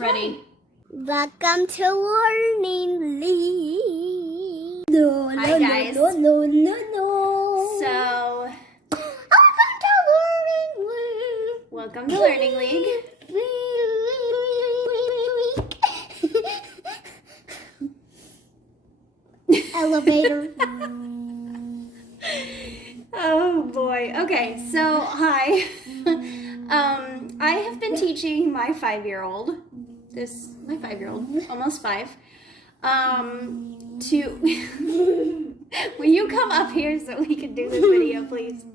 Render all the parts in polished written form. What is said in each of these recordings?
Ready? Welcome to Learning League. No, Hi, guys. No. So, welcome to Learning League. welcome to Learning League. Elevator. Oh boy. Okay, so hi. I have been teaching my 5-year-old, almost 5, to, will you come up here so we can do this video, please?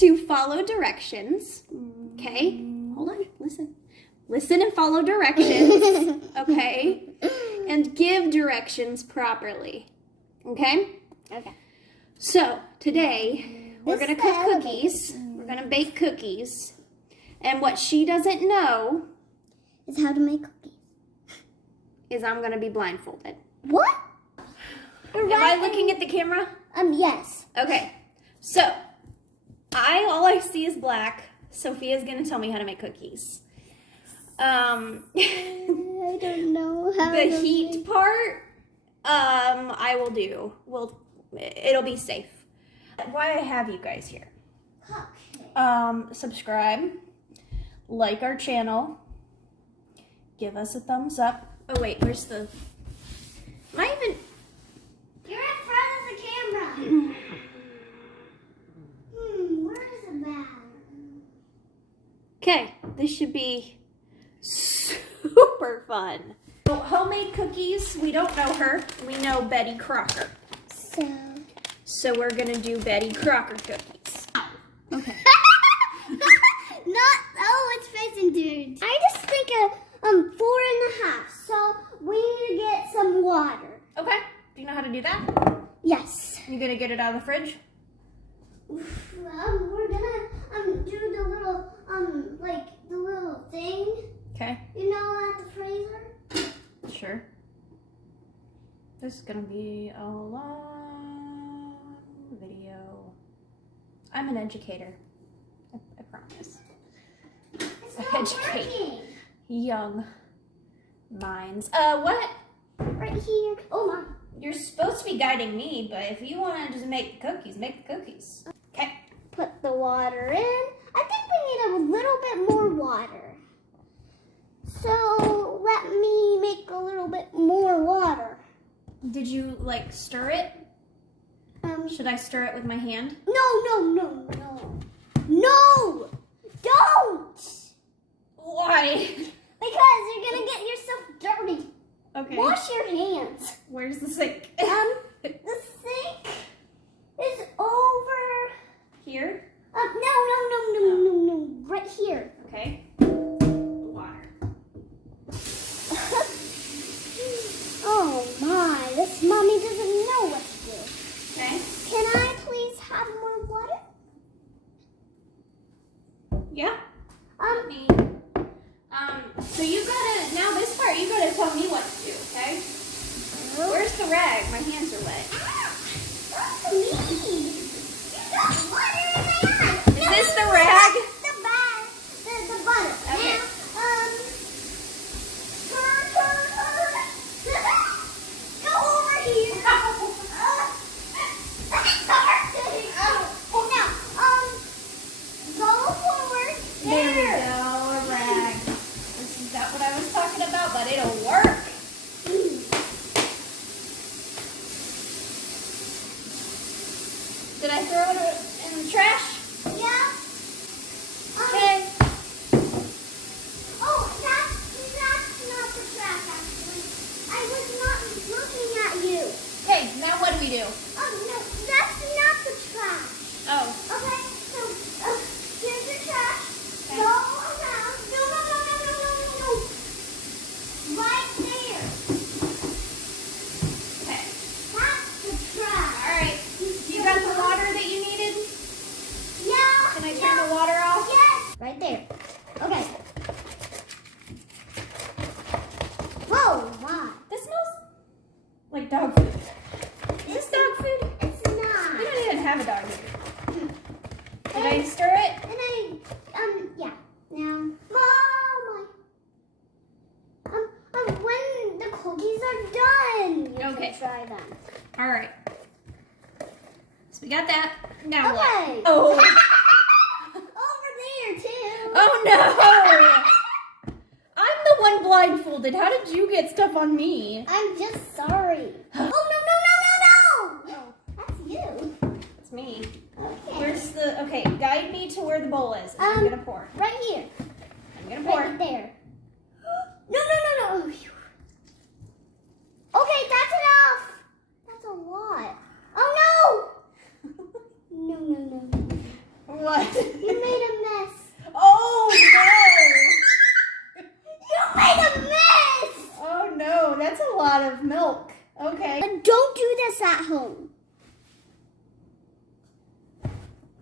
To follow directions, okay? Hold on, listen. Listen and follow directions, okay? And give directions properly, okay? Okay. So, today, we're going to cook cookies. We're going to bake cookies. And what she doesn't know is how to make cookies. is I'm going to be blindfolded. What? Am I looking at the camera? Yes. Okay. So, all I see is black. Sophia's going to tell me how to make cookies. I don't know how The to heat make... part, I will do. It'll be safe. Why I have you guys here. Subscribe, like our channel, give us a thumbs up. Oh wait, where's the? Am I even? You're in front of the camera. Where is the bag? Okay, this should be super fun. So, homemade cookies. We don't know her. We know Betty Crocker. So we're gonna do Betty Crocker cookies. Okay. It's facing dudes. I just think 4.5. So we need to get some water. Okay. Do you know how to do that? Yes. You gonna get it out of the fridge? We're gonna do the little the little thing. Okay. You know, at the freezer. Sure. This is gonna be a long video. I'm an educator. I promise. It's I not educate working. young minds. What? Right here. Oh my. You're supposed to be guiding me, but if you want to just make the cookies, make the cookies. Okay. Put the water in. I think we need a little bit more water. So let me make a little bit more water. Did you stir it? Should I stir it with my hand? No. No! Don't! Why? Because you're gonna get yourself dirty. Okay. Wash your hands. Where's the sink? The sink is over. Here? No. Right here. Okay. Water. Oh my, this mommy doesn't know what to do. Okay. Can I please have more water? Yeah. Me. So you gotta, now this part, you gotta tell me what to do, okay? Where's the rag? My hands are wet. Me. You got water in my eyes. Is this the rag? The bag. The butter. Okay. Now, go over here. Go forward. There we go, a rag. This is not what I was talking about, but it'll work. Okay. try them. All right. So we got that. Now Okay. what? Oh. Over there too. Oh no! I'm the one blindfolded. How did you get stuff on me? I'm just sorry. Oh no! Oh, that's you. It's me. Okay. Where's the? Okay, guide me to where the bowl is. And I'm gonna pour. Right here. I'm gonna pour. Right there. No. Okay, that's enough. That's a lot. Oh no! No. What? You made a mess. Oh no! You made a mess! Oh no! That's a lot of milk. Okay. But don't do this at home.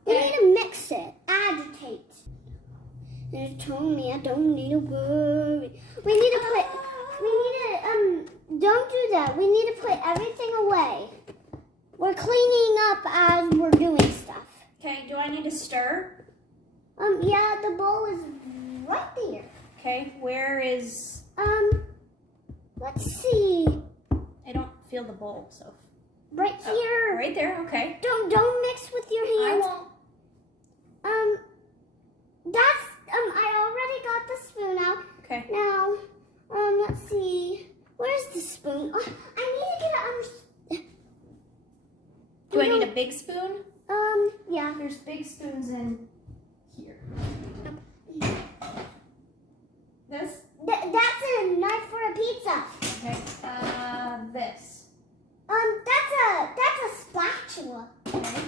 You need to mix it. Agitate. They told me I don't need to worry. Don't do that. We need to put everything away. We're cleaning up as we're doing stuff. Okay, do I need to stir? Yeah, the bowl is right there. Okay, where is... Let's see. I don't feel the bowl, so... Right here. Right there, okay. Don't mix with your I hands. won't. I already got the spoon out. Okay. Now, let's see. Where's the spoon? Oh, I need to get it Do I need a big spoon? Yeah. There's big spoons in here. This? That's a knife for a pizza. Okay. This. That's a spatula. Okay.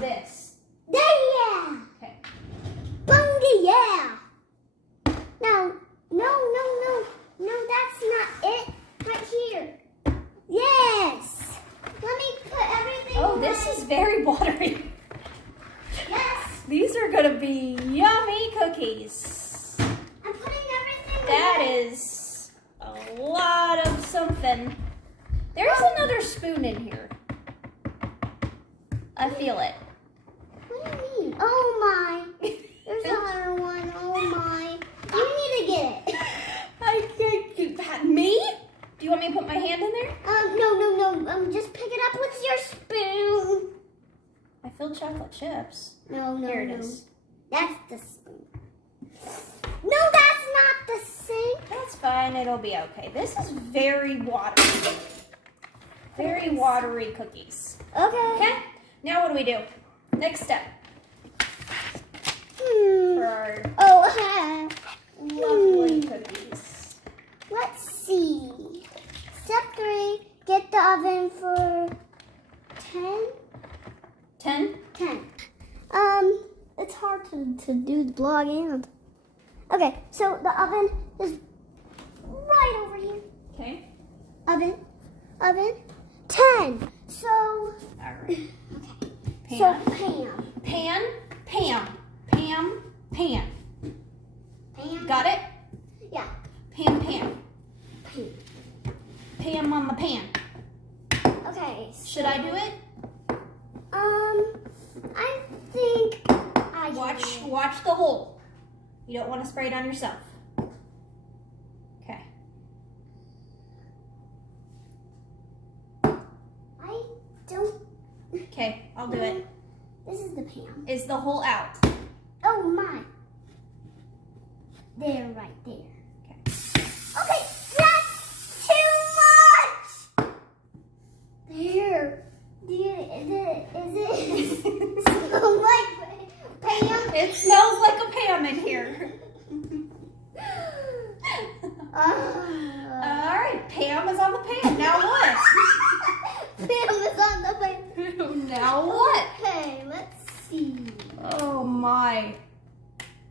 This. There, yeah. Okay. Bungie, yeah. No, that's not it. Right here. Yes. Let me put everything Oh, away. this is very watery. Yes. These are gonna be yummy cookies. I'm putting everything That away. is a lot of something. There's another spoon in here. I feel it. What do you mean? Oh my. There's another one. Oh my. You need to get it. I can't get that. Me? Do you want me to put my hand in there? No. Just pick it up with your spoon. I feel chocolate chips. No. Here it is. That's the spoon. No, that's not the same. That's fine. It'll be okay. This is very watery. Very watery cookies. Okay. Okay? Now what do we do? Next step. For our Oh, lovely cookies. let's see. Step 3, get the oven for 10. 10? 10. It's hard to do the blog and. Okay, so the oven is right over here. Okay. Oven. 10. So, All right. okay. Pan. So Pam. Pan. Pam. Got it? Yeah. Pan. Pam. Pam on the pan. Okay. Should I do it? I think I can do it. Watch the hole. You don't want to spray it on yourself. Okay. I don't. Okay, I'll do it. This is the Pam. Is the hole out? Oh my. There, right there. Okay. Okay, that's too much. There. Is it smell like Pam? It smells like a Pam in here. All right, Pam is on the pan. Now what? Pam is on the pan. Now what? Okay, let's see. Oh my.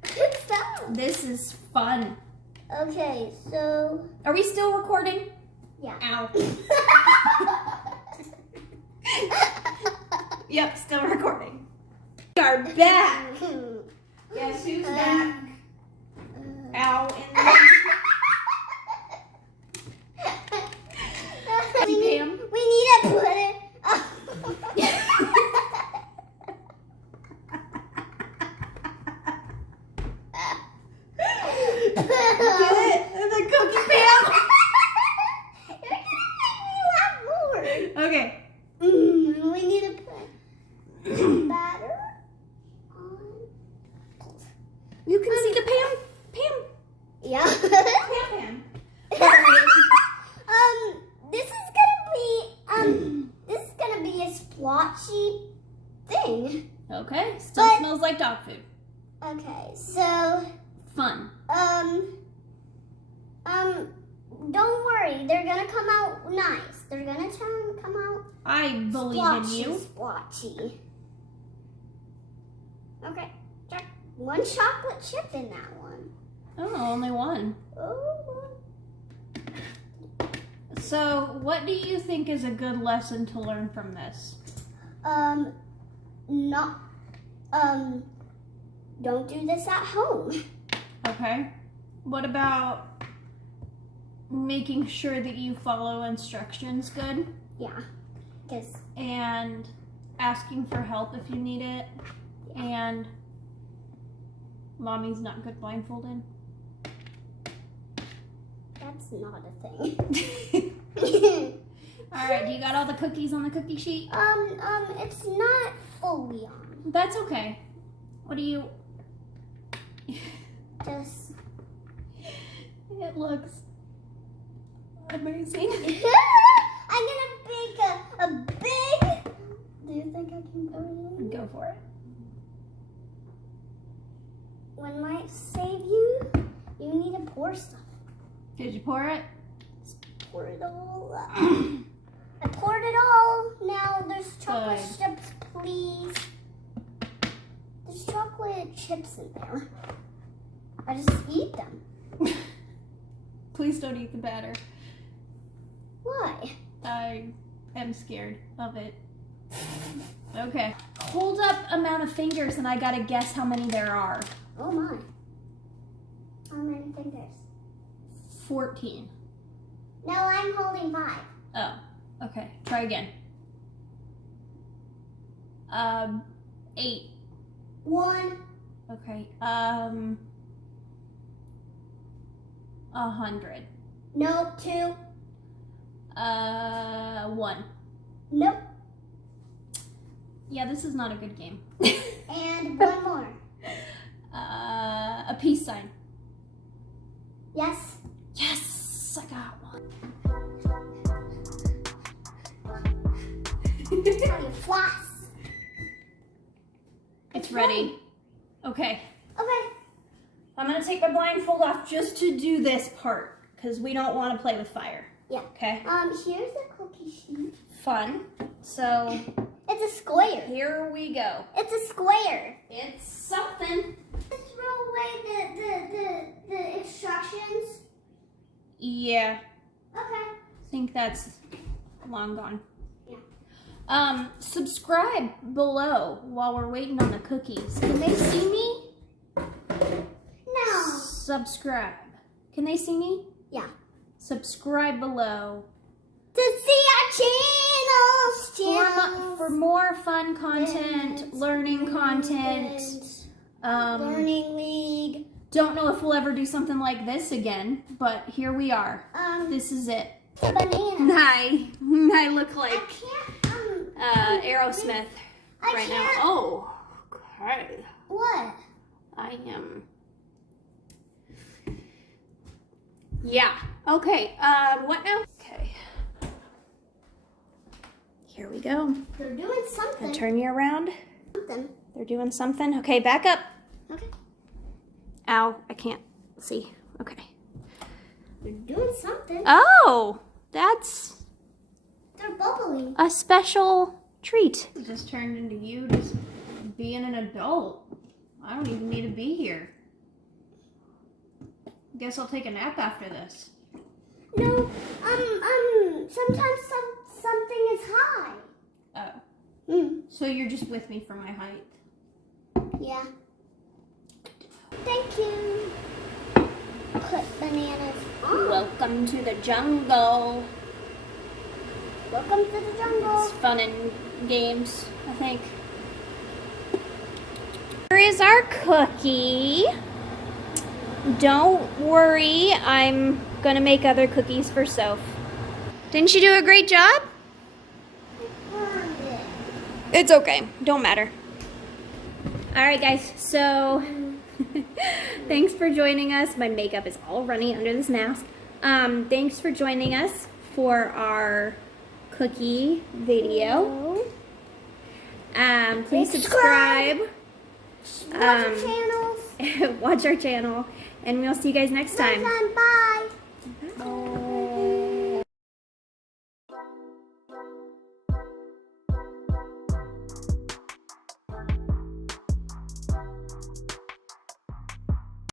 Stop. This is fun. Okay, so Are we still recording? yeah. Ow. Yep, still recording. We are back. Guess who's back? Ow. Pam? We need to put it. Get it? The cookie Pam? You're gonna make me You can see the Pam. Yeah. Pam. All right. This is gonna be a splotchy thing. Okay. Still smells like dog food. Okay, so Fun. don't worry, they're gonna come out nice. They're gonna come out I believe in you. splotchy. Okay, check. One chocolate chip in that one. Oh, only one. Oh. So, what do you think is a good lesson to learn from this? Don't do this at home. Okay. What about making sure that you follow instructions good? Yeah, because And asking for help if you need it. And mommy's not good blindfolded. that's not a thing. All right, do you got all the cookies on the cookie sheet? It's not fully on. That's okay. What do you... Just. It looks amazing. I'm gonna make a big. Do you think I can pour it in? Go for it. One might save you. You need to pour stuff. Did you pour it? Pour it all up. I poured it all. Now there's chocolate Good. chips, please. There's chocolate chips in there. I just eat them. Please don't eat the batter. Why? I am scared of it. Okay. Hold up amount of fingers and I gotta guess how many there are. Oh my. How many fingers? 14. No, I'm holding 5. Oh, okay. Try again. 8. 1. Okay. 100. Nope. 2. 1. Nope. Yeah, this is not a good game. And 1 more. A peace sign. Yes. Yes, I got one. How you floss. It's ready. Okay. Okay. I'm gonna take my blindfold off just to do this part because we don't want to play with fire. Yeah. Okay. Here's the cookie sheet. Fun. So It's a square. here we go. It's a square. It's something. Let's throw away the instructions. Yeah, Okay. I think that's long gone. Yeah. Subscribe below while we're waiting on the cookies. Can they see me? No. Subscribe. Can they see me? Yeah. Subscribe below. To see our channels. For more fun content, Dance, learning content. dance, Learning League. Don't know if we'll ever do something like this again, but here we are. This is it. Banana. Hi. I look I like can't, Aerosmith I right now. can't- Oh, okay. What? I am. Yeah. Okay. What now? Okay. Here we go. They're doing something. I'll turn you around. Something. They're doing something. Okay, back up. Okay. Ow, I can't see. Okay. They're doing something. Oh, that's They're bubbling. a special treat. It just turned into you just being an adult. I don't even need to be here. Guess I'll take a nap after this. No. Sometimes something is high. Oh. So you're just with me for my height. Yeah. Thank you. Put bananas on. Welcome to the jungle. Welcome to the jungle. It's fun and games, I think. Here is our cookie. Don't worry, I'm gonna make other cookies for Soph. Didn't you do a great job? Burned it. It's okay, don't matter. All right, guys, so Thanks for joining us. My makeup is all runny under this mask. Thanks for joining us for our cookie video. Please subscribe. Watch our channels. Watch our channel. And we'll see you guys next time. Bye.